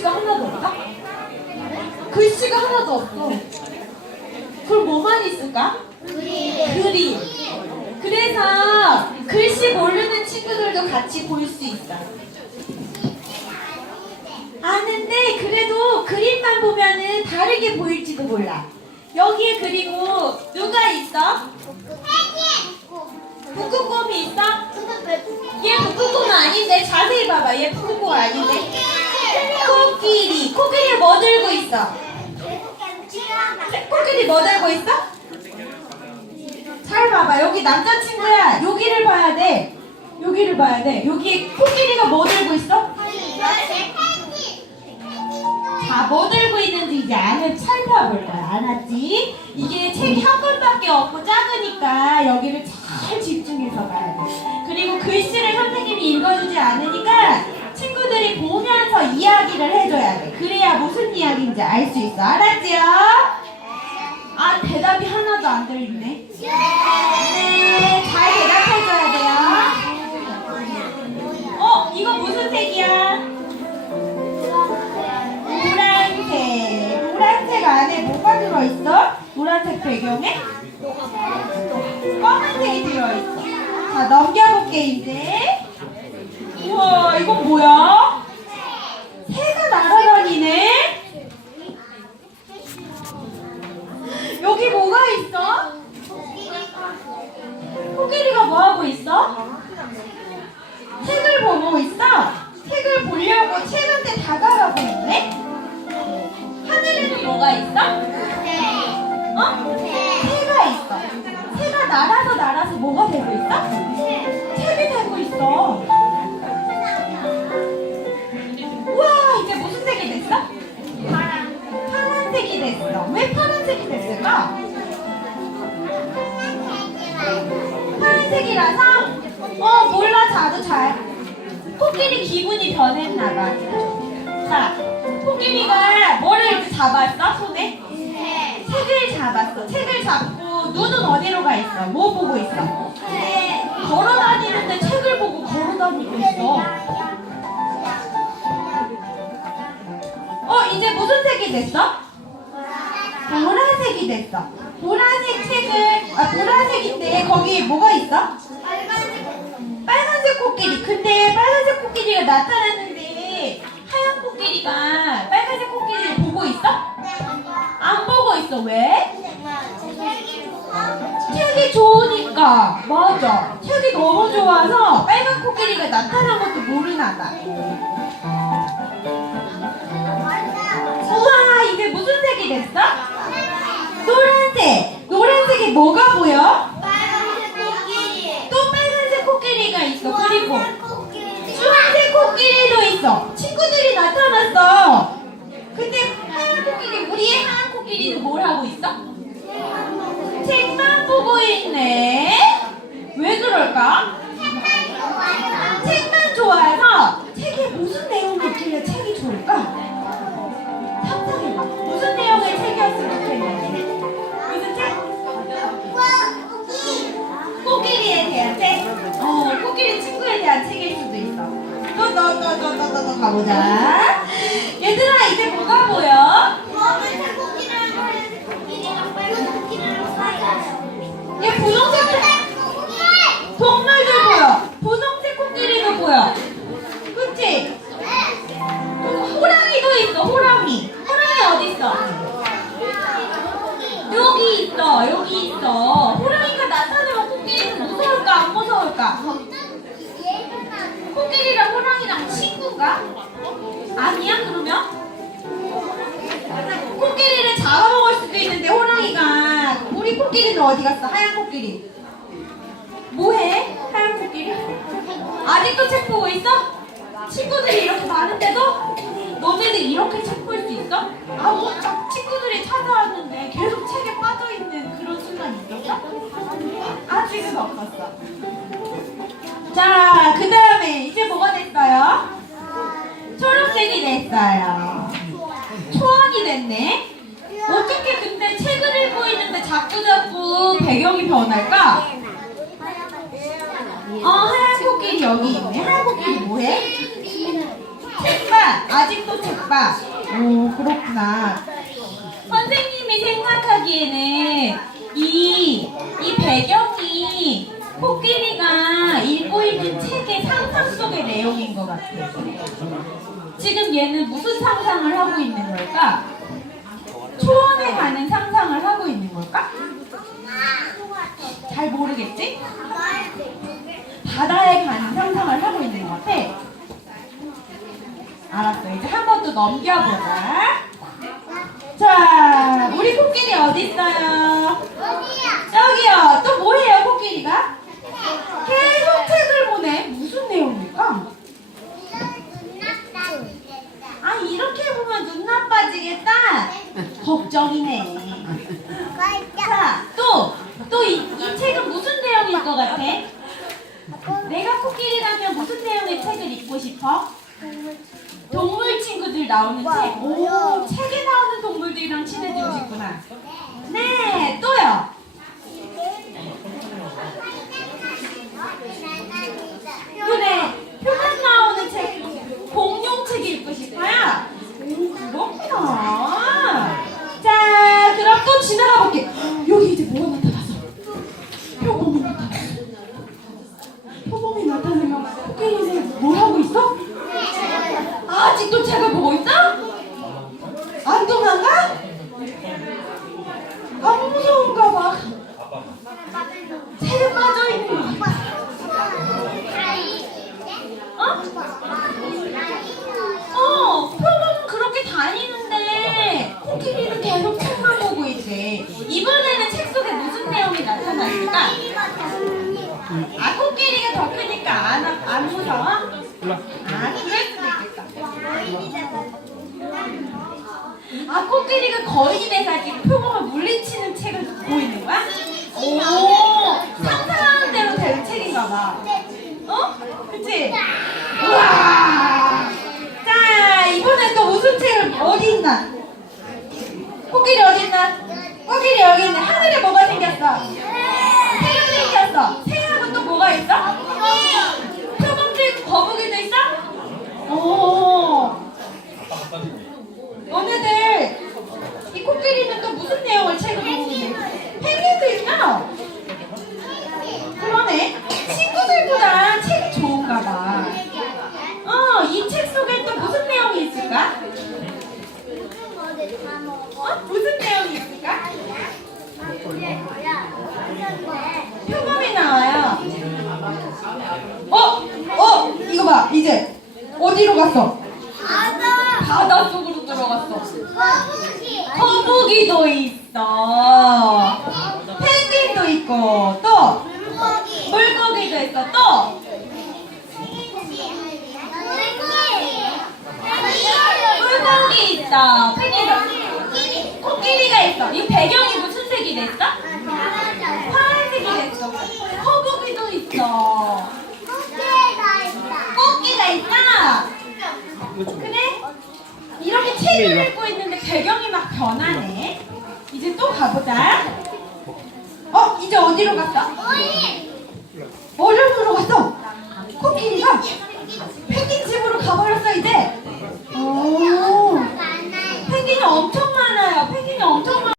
글씨가 하나도 없다? 글씨가 하나도 없어. 그럼 뭐만 있을까? 그림. 그래서 글씨 모르는 친구들도 같이 볼 수 있어. 아는데 그래도 그림만 보면은 다르게 보일지도 몰라. 여기에 그리고 누가 있어? 북극곰이 있어? 얘 북극곰 아닌데 자세히 봐봐. 얘 북극곰 아닌데. 코끼리. 코끼리 뭐 들고 있어? 코끼리 뭐 들고 있어? 잘 봐봐. 여기 남자친구야. 여기를 봐야 돼. 여기를 봐야 돼. 여기에 코끼리가 뭐 들고 있어? 자, 뭐 들고 있는지 이제 안을 살펴볼 거야. 알았지? 이게 책이 한 권밖에 없고 작으니까 여기를 잘 집중해서 봐야 돼. 그리고 글씨를 선생님이 읽어주지 않으니까 친구들이 보면서 이야기를 해줘야 돼. 그래야 무슨 이야기인지 알 수 있어. 알았지요? 아, 대답이 하나도 안 들리네. 네, 잘 대답해줘야 돼요. 어, 이거 무슨 색이야? 노란색. 노란색 안에 뭐가 들어있어? 노란색 배경에? 검은색이 들어있어. 자, 넘겨볼게, 이제. 우와, 이건 뭐야? 새가 날아다니네? 여기 뭐가 있어? 코끼리가 뭐 하고 있어? 책을 보고 있어? 책을 보려고 책한테 다가가고 있네? 하늘에는 뭐가 있어? 어? 새가 있어. 새가 날아서 날아서 뭐가 되고 있어? 코끼리 기분이 변했나 봐. 자, 코끼리가 뭐를 잡았어? 손에? 책을 잡았어. 책을 잡고 눈은 어디로 가 있어? 뭐 보고 있어? 걸어 다니는데 책을 보고 걸어 다니고 있어. 어, 이제 무슨 색이 됐어? 보라색이 됐어. 보라색 책을, 아, 보라색인데 거기 뭐가 있어? 코끼리. 근데 빨간색 코끼리가 나타났는데 하얀 코끼리가 빨간색 코끼리를 보고 있어? 안 보고 있어. 왜? 책이 좋으니까. 맞아. 책이 너무 좋아서 빨간 코끼리가 나타난 것도 모르나 봐. 우와, 이게 무슨 색이 됐어? 노란색. 노란색이 뭐가 보여? 또 빨간색 코끼리가 있어. 그리고 주황색 코끼리도 있어. 친구들이 나타났어. 근데 하얀 코끼리, 우리의 하얀 코끼리는 뭘 하고 있어? 또, 어디 갔어? 하얀 코끼리 뭐해? 하얀 코끼리? 아직도 책 보고 있어? 친구들이 이렇게 많은데도? 너네들 이렇게 책 볼 수 있어? 아무 친구들이 찾아왔는데 계속 책에 빠져있는 그런 순간이 있었어? 아직은 없었어 자, 그 다음에 이제 뭐가 됐어요? 초록색이 됐어요 초원이 됐네. 어떻게 근데 책을 읽고 있는데 자꾸 자꾸 배경이 변할까? 어 하얀 코끼리 여기 있네. 하얀 코끼리 뭐해? 책봐 아직도 책봐 오 그렇구나 선생님이 생각하기에는 이, 이 배경이 코끼리가 읽고 있는 책의 상상 속의 내용인 것 같아 지금 얘는 무슨 상상을 하고 있는 걸까? 초원에 가는 하고 있는 걸까? 잘 모르겠지? 바다에 가는 상상을 하고 있는 것 같아. 알았어. 이제 한번더 넘겨보자. 자, 우리 코끼리 어디 있어요? 저기요. 또 뭐해요, 코끼리가? 계속 책을 보네. 무슨 내용일까? 아, 이렇게 보면 눈 나빠지겠다. 걱정이네. 자, 또, 또 이, 이 책은 무슨 내용일 것 같아? 내가 코끼리라면 무슨 내용의 책을 읽고 싶 어? 동물 친구들 나오는 책. 오, 책에 나오는 동물들이랑 친해지고 싶구나. 네, 또요. 그래, 표만 나오는 책, 공룡책 읽고 싶어요? 오, 그렇구나. 자, 그럼 또 지나가 볼게. 여기 이제 뭐가 나타났어? 표범이 나타났어. 표범이 나타나면 코끼리는 뭘 하고 있어? 아직도 책을 보고 있어? 안 도망가? 안 무서운가 봐. 책에 빠져 있는 거. 어? 어, 표범은 그렇게 다니는데 코끼리는 계속 책만 보고 있대. 이번에는 책 속에 무슨 내용이 나타났을까? 아, 코끼리가 더 크니까 안, 안 무서워? 아, 그럴 수도 있겠다. 아, 코끼리가 거인이 돼가지고 표범을 물리치는 책을 보고 있는 거야? 오, 상상하는 대로 될 책인가 봐. 어? 그치? 우와! 자, 이번엔 또 무슨 책을 어디 있나? 코끼리 어디 있나? 코끼리 여기 있네. 하늘에 뭐가 생겼어? 새가 생겼어. 새 있어. 펭귄도 있고 또 물고기도 있어. 또 물고기 있어. 펭귄도 코끼리가 있어. 이 배경이 무슨 색이 됐어? 파란색이 됐어. 거북이도 있어. 꽃게가 있다. 그래? 이렇게 책을 읽고 있는데 배경이 막 변하네. 이제 또 가보자. 어, 이제 어디로 갔어? 어른으로 갔어. 코끼리가 펭귄집으로 가버렸어, 이제. 오. 펭귄이 엄청 많아요. 펭귄이 엄청 많아요.